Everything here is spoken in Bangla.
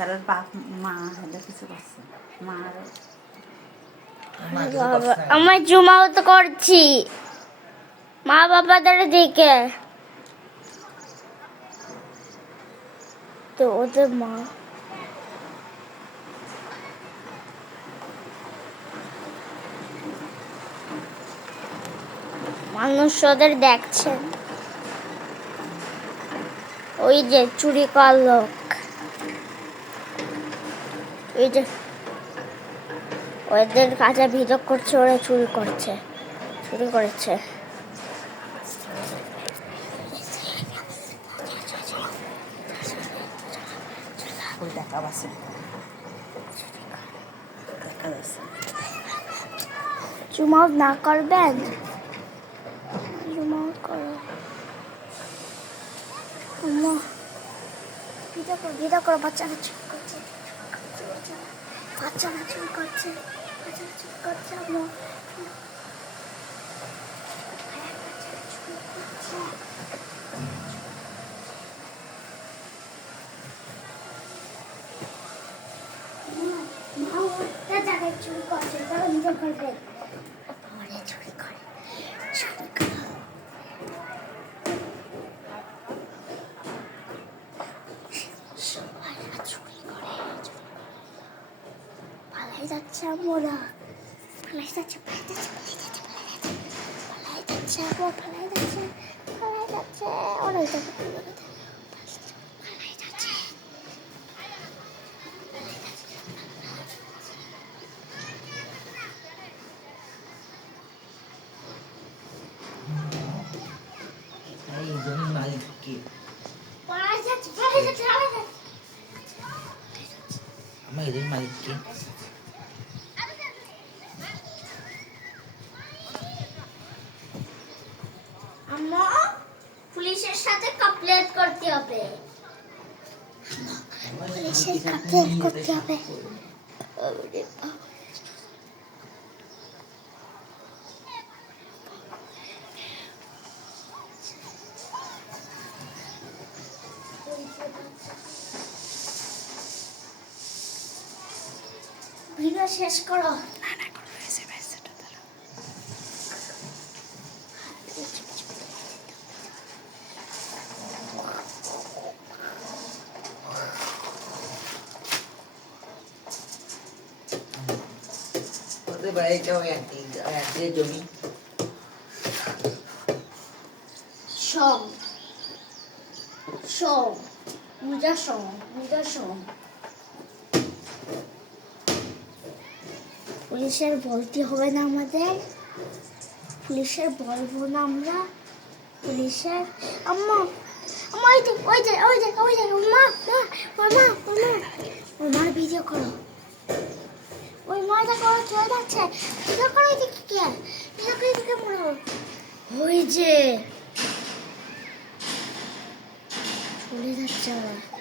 ফয়সালের বাপ মা হলে কিছু করছে মা আমার জুমাও তো করছি মা বাবাদের দিকে তো ওদের মা মানুষ ওদের দেখছেন ওই যে চুরি করার লোক ওই যে ওদের কাছে ভিডিও করছে ওরা চুরি করেছে দেখা যাচ্ছে জুম আউট না করবেন জুম আউট করো ভিডিও করো বাচ্চারা চুরি করছে বাচ্চারা চুরি করছে আম্মা জায়গায় চুরি করছে তারা ভিডিও করবেন পরে চুরি করে পালাই যাচ্ছে আমরা পালাই যাচ্ছে ওরাই যাবে জমির মালিক কে? আমার এই জমির মালিক কে? আম্মা পুলিশের সাথে কমপ্লেইন করতে হবে পুলিশের কমপ্লেইন করতে হবে ভিডিও শেষ করো ওদের বাড়িটাও একই জমি। পুলিশের বলতে হবে না আমাদের পুলিশের বলবো না আমরা পুলিশের আম্মা আম্মা ওই যে মার ভিডিও করো ওই মাটা করো চলে যাচ্ছে ভিডিও করো এদিকে কে ভিডিও করে এদিকে মরো ওই যে চলে যাচ্ছে আবার